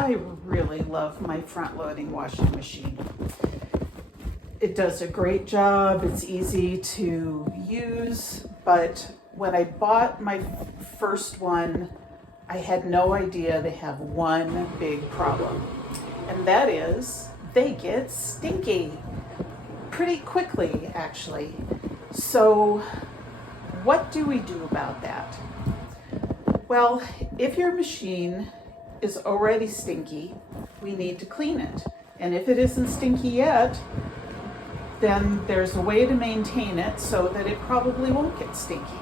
I really love my front-loading washing machine. It does a great job, it's easy to use, but when I bought my first one, I had no idea they have one big problem, and that is they get stinky pretty quickly, actually. So what do we do about that? Well, if your machine is already stinky, we need to clean it. And if it isn't stinky yet, then there's a way to maintain it so that it probably won't get stinky.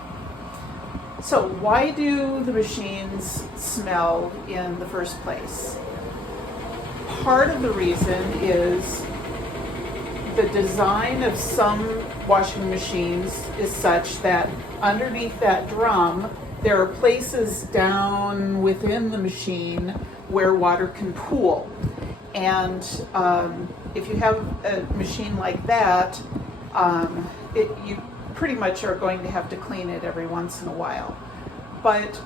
So why do the machines smell in the first place? Part of the reason is the design of some washing machines is such that underneath that drum, there are places down within the machine where water can pool. And if you have a machine like that, you pretty much are going to have to clean it every once in a while. But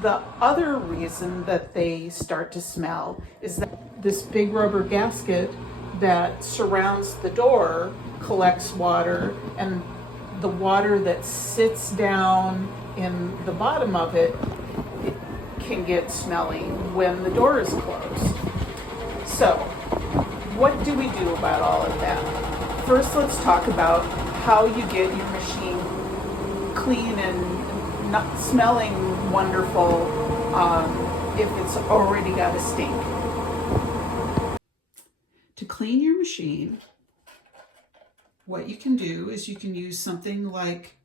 the other reason that they start to smell is that this big rubber gasket that surrounds the door collects water, and the water that sits down in the bottom of it can get smelly when the door is closed. So what do we do about all of that? First, let's talk about how you get your machine clean and not smelling wonderful if it's already got a stink. To clean your machine, what you can do is you can use something like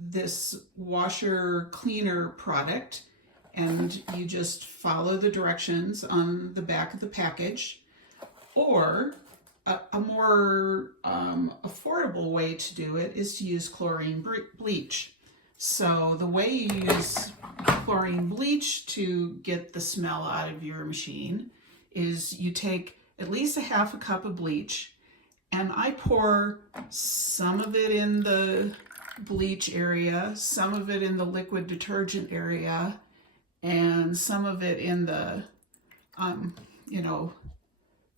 this washer cleaner product, and you just follow the directions on the back of the package. Or a more affordable way to do it is to use chlorine bleach. So the way you use chlorine bleach to get the smell out of your machine is you take at least a half a cup of bleach, and I pour some of it in the bleach area, some of it in the liquid detergent area, and some of it in the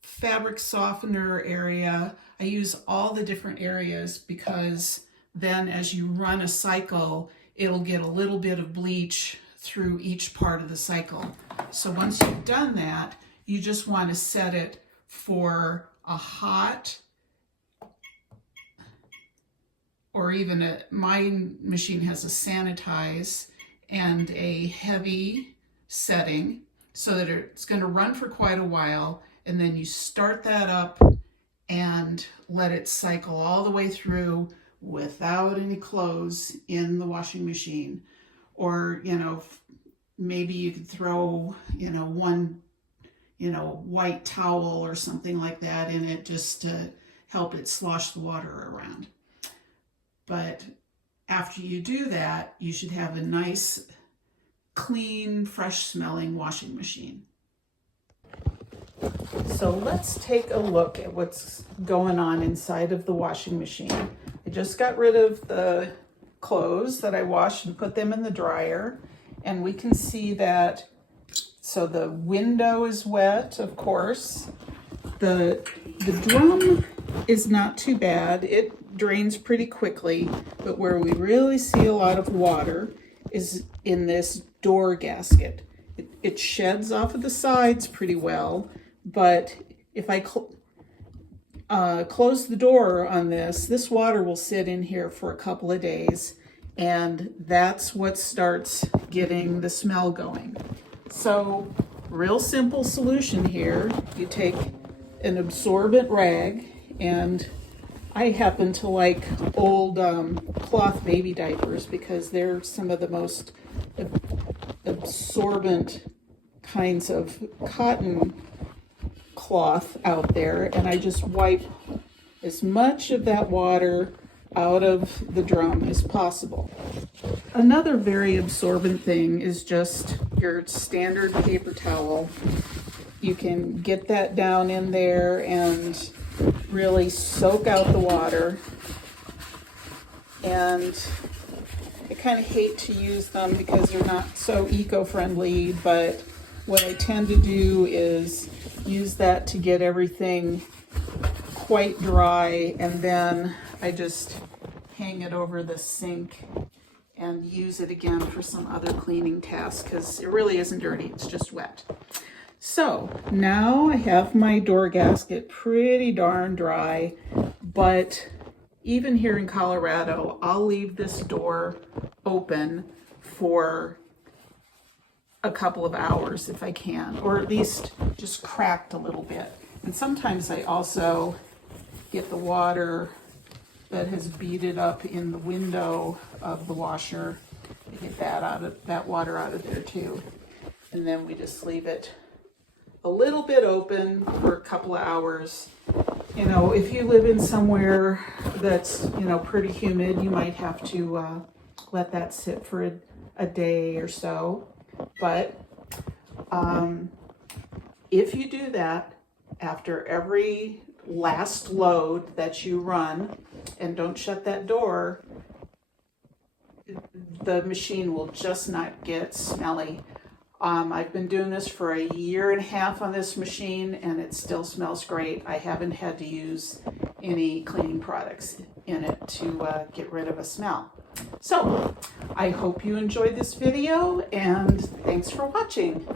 fabric softener area. I use all the different areas because then as you run a cycle, it'll get a little bit of bleach through each part of the cycle. So once you've done that, you just want to set it for a hot, or even my machine has a sanitize and a heavy setting so that it's going to run for quite a while, and then you start that up and let it cycle all the way through without any clothes in the washing machine. Or, maybe you could throw, one, white towel or something like that in it just to help it slosh the water around. But after you do that, you should have a nice, clean, fresh smelling washing machine. So let's take a look at what's going on inside of the washing machine. I just got rid of the clothes that I washed and put them in the dryer, and we can see that, so the window is wet, of course. The drum is not too bad. It drains pretty quickly, but where we really see a lot of water is in this door gasket. It sheds off of the sides pretty well, but if I close the door on this water will sit in here for a couple of days, and that's what starts getting the smell going. So, real simple solution here. You take an absorbent rag, and I happen to like old cloth baby diapers because they're some of the most absorbent kinds of cotton cloth out there, and I just wipe as much of that water out of the drum as possible. Another very absorbent thing is just your standard paper towel. You can get that down in there and really soak out the water. And I kind of hate to use them because they're not so eco-friendly, but what I tend to do is use that to get everything quite dry, and then I just hang it over the sink and use it again for some other cleaning task, because it really isn't dirty, it's just wet. So now I have my door gasket pretty darn dry, but even here in Colorado, I'll leave this door open for a couple of hours if I can, or at least just cracked a little bit. And sometimes I also get the water that has beaded up in the window of the washer. I get that water out of there too. And then we just leave it a little bit open for a couple of hours. You know, if you live in somewhere that's, you know, pretty humid, you might have to let that sit for a day or so. But if you do that after every last load that you run and don't shut that door, the machine will just not get smelly. I've been doing this for 1.5 years on this machine, and it still smells great. I haven't had to use any cleaning products in it to get rid of a smell. So I hope you enjoyed this video, and thanks for watching.